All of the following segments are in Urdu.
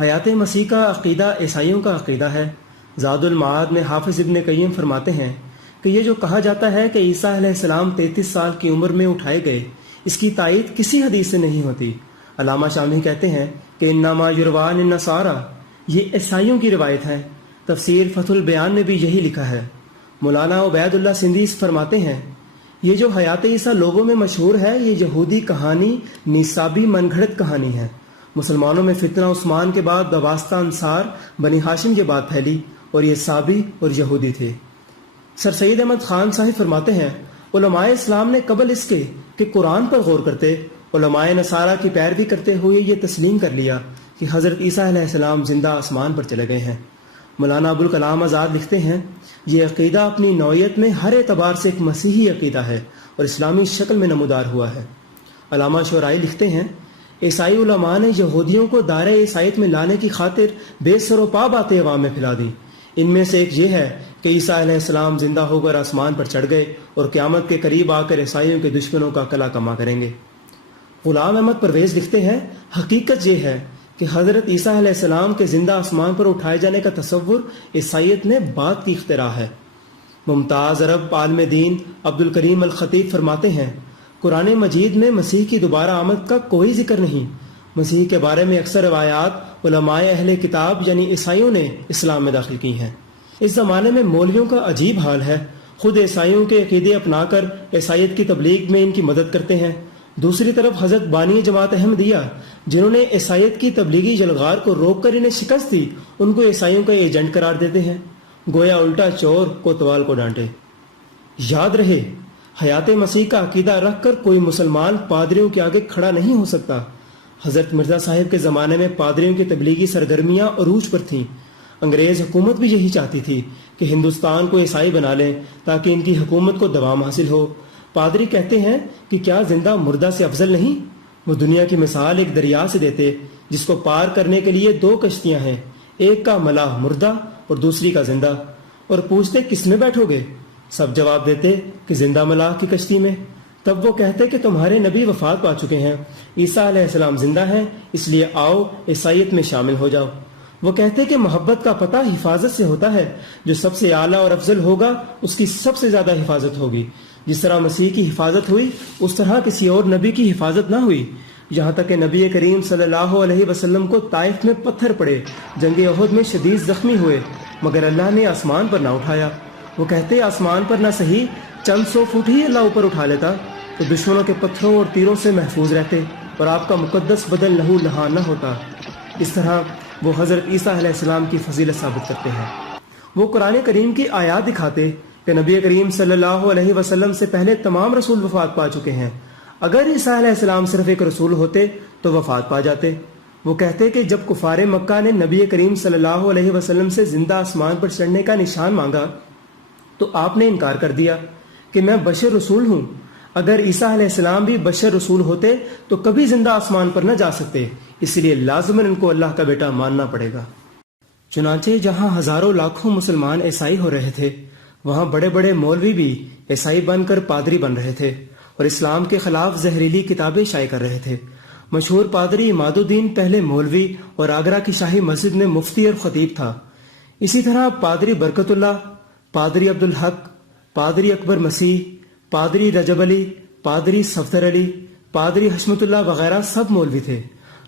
حیات مسیح کا عقیدہ عیسائیوں کا عقیدہ ہے۔ زاد المعاد میں حافظ ابن قیم فرماتے ہیں کہ یہ جو کہا جاتا ہے کہ عیسیٰ علیہ السلام 33 سال کی عمر میں اٹھائے گئے، اس کی تائید کسی حدیث سے نہیں ہوتی۔ علامہ شامی کہتے ہیں کہ انما یروان النصارى، یہ عیسائیوں کی روایت ہے۔ تفسیر فتح البیان میں بھی یہی لکھا ہے۔ مولانا عبید اللہ سندھی فرماتے ہیں یہ جو حیات عیسیٰ لوگوں میں مشہور ہے، یہ یہودی کہانی، نصابی من گھڑت کہانی ہے۔ مسلمانوں میں فتنہ عثمان کے بعد بواسطہ انصار بنی ہاشم کے بعد پھیلی، اور یہ سابی اور یہودی تھے۔ سر سید احمد خان صاحب فرماتے ہیں علماء اسلام نے قبل اس کے کہ قرآن پر غور کرتے، علماء نصارہ کی پیروی کرتے ہوئے یہ تسلیم کر لیا کہ حضرت عیسیٰ علیہ السلام زندہ آسمان پر چلے گئے ہیں۔ مولانا ابوالکلام آزاد لکھتے ہیں یہ عقیدہ اپنی نوعیت میں ہر اعتبار سے ایک مسیحی عقیدہ ہے اور اسلامی شکل میں نمودار ہوا ہے۔ علامہ شعرائی لکھتے ہیں عیسائی علماء نے یہودیوں کو دائرہ عیسائیت میں لانے کی خاطر بے سر و پا باتیں عوام میں پھیلا دی۔ ان میں سے ایک یہ ہے کہ عیسیٰ علیہ السلام زندہ ہو کر آسمان پر چڑھ گئے اور قیامت کے قریب آ کر عیسائیوں کے دشمنوں کا کلا کما کریں گے۔ غلام احمد پرویز لکھتے ہیں حقیقت یہ ہے کہ حضرت عیسیٰ علیہ السلام کے زندہ آسمان پر اٹھائے جانے کا تصور عیسائیت میں بعد کی اختراع ہے۔ ممتاز عرب عالم دین عبدالکریم الخطیب فرماتے ہیں قرآن مجید میں مسیح کی دوبارہ آمد کا کوئی ذکر نہیں۔ مسیح کے بارے میں اکثر روایات علماء اہل کتاب یعنی عیسائیوں نے اسلام میں داخل کی ہیں۔ اس زمانے میں مولویوں کا عجیب حال ہے، خود عیسائیوں کے عقیدے اپنا کر عیسائیت کی تبلیغ میں ان کی مدد کرتے ہیں، دوسری طرف حضرت بانی جماعت احمدیہ جنہوں نے عیسائیت کی تبلیغی جلغار کو روک کر انہیں شکست دی، ان کو عیسائیوں کا ایجنٹ قرار دیتے ہیں، گویا الٹا چور کوتوال کو ڈانٹے۔ یاد رہے حیات مسیح کا عقیدہ رکھ کر کوئی مسلمان پادریوں کے آگے کھڑا نہیں ہو سکتا۔ حضرت مرزا صاحب کے زمانے میں پادریوں کی تبلیغی سرگرمیاں عروج پر تھیں۔ انگریز حکومت بھی یہی چاہتی تھی کہ ہندوستان کو عیسائی بنا لیں تاکہ ان کی حکومت کو دوام حاصل ہو۔ پادری کہتے ہیں کہ کیا زندہ مردہ سے افضل نہیں؟ وہ دنیا کی مثال ایک دریا سے دیتے جس کو پار کرنے کے لیے 2 کشتیاں ہیں، ایک کا ملاح مردہ اور دوسری کا زندہ، اور پوچھتے کس میں بیٹھو گے؟ سب جواب دیتے کہ زندہ ملاح کی کشتی میں۔ تب وہ کہتے کہ تمہارے نبی وفات پا چکے ہیں، عیسیٰ علیہ السلام زندہ ہیں، اس لیے آؤ عیسائیت میں شامل ہو جاؤ۔ وہ کہتے کہ محبت کا پتہ حفاظت سے ہوتا ہے، جو سب سے اعلیٰ اور افضل ہوگا اس کی سب سے زیادہ حفاظت ہوگی۔ جس طرح مسیح کی حفاظت ہوئی اس طرح کسی اور نبی کی حفاظت نہ ہوئی، یہاں تک کہ نبی کریم صلی اللہ علیہ وسلم کو طائف میں پتھر پڑے، جنگ احد میں شدید زخمی ہوئے، مگر اللہ نے آسمان پر نہ اٹھایا۔ وہ کہتے آسمان پر نہ صحیح چند 100 فٹ ہی اللہ اوپر اٹھا لیتا تو دشمنوں کے پتھروں اور تیروں سے محفوظ رہتے اور آپ کا مقدس بدن لہو لہان نہ ہوتا۔ اس طرح وہ حضرت عیسیٰ علیہ السلام کی فضیلت ثابت کرتے ہیں۔ وہ قرآن کریم کی آیات دکھاتے کہ نبی کریم صلی اللہ علیہ وسلم سے پہلے تمام رسول وفات پا چکے ہیں، اگر عیسیٰ علیہ السلام صرف ایک رسول ہوتے تو وفات پا جاتے۔ وہ کہتے کہ جب کفار مکہ نے نبی کریم صلی اللہ علیہ وسلم سے زندہ آسمان پر چڑھنے کا نشان مانگا تو آپ نے انکار کر دیا کہ میں بشر رسول ہوں، اگر عیسیٰ علیہ السلام بھی بشر رسول ہوتے تو کبھی زندہ آسمان پر نہ جا سکتے، اس لیے لازماً ان کو اللہ کا بیٹا ماننا پڑے گا۔ چنانچہ جہاں ہزاروں لاکھوں مسلمان عیسائی ہو رہے تھے، وہاں بڑے بڑے مولوی بھی عیسائی بن کر پادری بن رہے تھے اور اسلام کے خلاف زہریلی کتابیں شائع کر رہے تھے۔ مشہور پادری عماد الدین پہلے مولوی اور آگرہ کی شاہی مسجد میں مفتی اور خطیب تھا۔ اسی طرح پادری برکت اللہ، پادری عبدالحق، پادری اکبر مسیح، پادری رجب علی، پادری صفدر علی، پادری حشمت اللہ وغیرہ سب مولوی تھے۔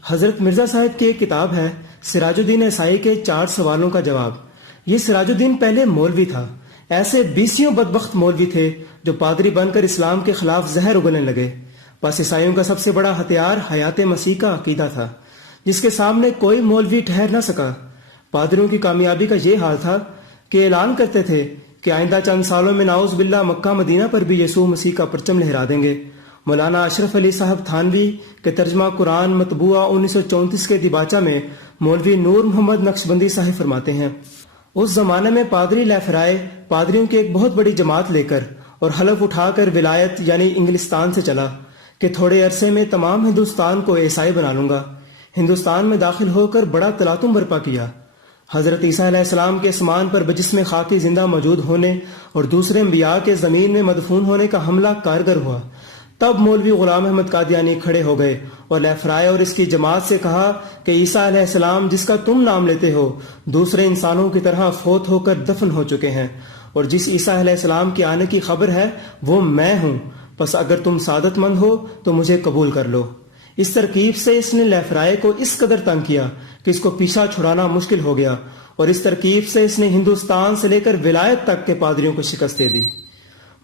حضرت مرزا صاحب کی ایک کتاب ہے سراج الدین عیسائی کے 4 سوالوں کا جواب۔ یہ سراج الدین پہلے مولوی تھا۔ ایسے 20 بدبخت مولوی تھے جو پادری بن کر اسلام کے خلاف زہر اگلنے لگے۔ بس عیسائیوں کا سب سے بڑا ہتھیار حیات مسیح کا عقیدہ تھا، جس کے سامنے کوئی مولوی ٹھہر نہ سکا۔ پادریوں کی کامیابی کا یہ حال تھا کہ اعلان کرتے تھے کہ آئندہ چند سالوں میں نعوذ باللہ مکہ مدینہ پر بھی یسوع مسیح کا پرچم لہرا دیں گے۔ مولانا اشرف علی صاحب تھانوی کے ترجمہ قرآن مطبوعہ 1934 کے دیباچہ میں مولوی نور محمد نقشبندی صاحب فرماتے ہیں اس زمانے میں پادری لیفرائے پادریوں کی ایک بہت بڑی جماعت لے کر اور حلف اٹھا کر ولایت یعنی انگلستان سے چلا کہ تھوڑے عرصے میں تمام ہندوستان کو عیسائی بنا لوں گا۔ ہندوستان میں داخل ہو کر بڑا تلاطم برپا کیا۔ حضرت عیسیٰ علیہ السلام کے اسمان پر بجسم خاکی زندہ موجود ہونے اور دوسرے انبیاء کے زمین میں مدفون ہونے کا حملہ کارگر ہوا۔ تب مولوی غلام احمد قادیانی کھڑے ہو گئے اور لیفرائے اور اس کی جماعت سے کہا کہ عیسیٰ علیہ السلام جس کا تم نام لیتے ہو دوسرے انسانوں کی طرح فوت ہو کر دفن ہو چکے ہیں، اور جس عیسیٰ علیہ السلام کے آنے کی خبر ہے وہ میں ہوں، پس اگر تم سعادت مند ہو تو مجھے قبول کر لو۔ اس ترکیب سے اس نے لیفرائے کو اس قدر تنگ کیا کہ اس کو پیچھا چھڑانا مشکل ہو گیا، اور اس ترکیب سے اس نے ہندوستان سے لے کر ولایت تک کے پادریوں کو شکست دے دی۔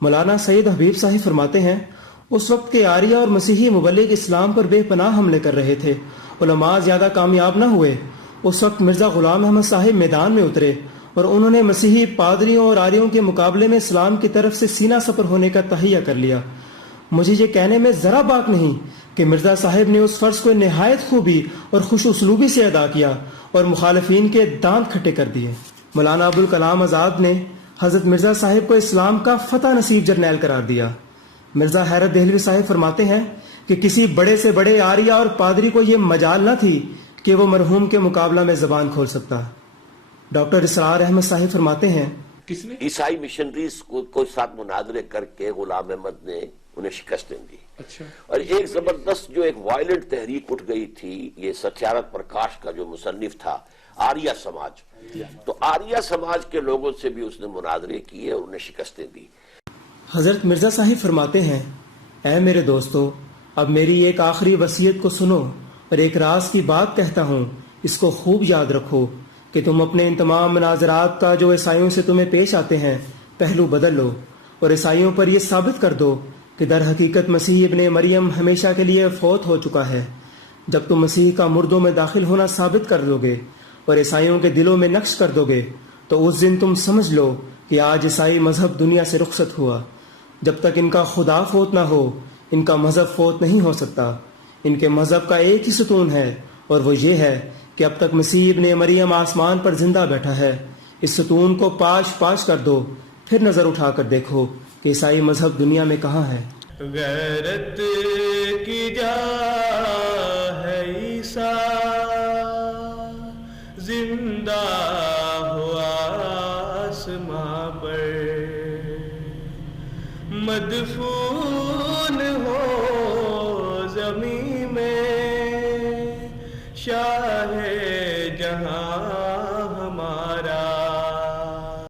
مولانا سید حبیب صاحب فرماتے ہیں اس وقت کے آریہ اور مسیحی مبلغ اسلام پر بے پناہ حملے کر رہے تھے، علماء زیادہ کامیاب نہ ہوئے۔ اس وقت مرزا غلام احمد صاحب میدان میں اترے اور انہوں نے مسیحی پادریوں اور آریوں کے مقابلے میں اسلام کی طرف سے سینہ سپر ہونے کا تہیہ کر لیا۔ مجھے یہ کہنے میں ذرا باک نہیں کہ مرزا صاحب نے اس فرض کو نہایت خوبی اور خوش اسلوبی سے ادا کیا اور مخالفین کے دانت کھٹے کر دیے۔ مولانا ابوالکلام آزاد نے حضرت مرزا صاحب کو اسلام کا فتح نصیب جرنیل قرار دیا۔ مرزا حیرت دہلوی صاحب فرماتے ہیں کہ کسی بڑے سے بڑے آریہ اور پادری کو یہ مجال نہ تھی کہ وہ مرحوم کے مقابلہ میں زبان کھول سکتا۔ ڈاکٹر اسرار احمد صاحب فرماتے ہیں کس نے عیسائی مشنریز کو ساتھ مناظرے کر کے غلام احمد نے انہیں شکست دی۔ اچھا، اور ایک زبردست جو ایک وائلنٹ تحریک اٹھ گئی تھی، یہ ستیارتھ پرکاش کا جو مصنف تھا آریہ سماج، تو آریہ سماج کے لوگوں سے بھی اس نے مناظرے کیے اور انہیں شکستیں دی۔ حضرت مرزا صاحب فرماتے ہیں اے میرے دوستو، اب میری ایک آخری وصیت کو سنو اور ایک راز کی بات کہتا ہوں، اس کو خوب یاد رکھو کہ تم اپنے ان تمام مناظرات کا جو عیسائیوں سے تمہیں پیش آتے ہیں پہلو بدل لو، اور عیسائیوں پر یہ ثابت کر دو کہ در حقیقت مسیح ابن مریم ہمیشہ کے لیے فوت ہو چکا ہے۔ جب تم مسیح کا مردوں میں داخل ہونا ثابت کر دو گے اور عیسائیوں کے دلوں میں نقش کر دو گے تو اس دن تم سمجھ لو کہ آج عیسائی مذہب دنیا سے رخصت ہوا۔ جب تک ان کا خدا فوت نہ ہو ان کا مذہب فوت نہیں ہو سکتا۔ ان کے مذہب کا ایک ہی ستون ہے اور وہ یہ ہے کہ اب تک مسیح ابن مریم آسمان پر زندہ بیٹھا ہے۔ اس ستون کو پاش پاش کر دو، پھر نظر اٹھا کر دیکھو کہ عیسائی مذہب دنیا میں کہاں ہے۔ غیرت کی جا ہے عیسیٰ زندہ ہوا آسماں پر، مدفون ہو زمین میں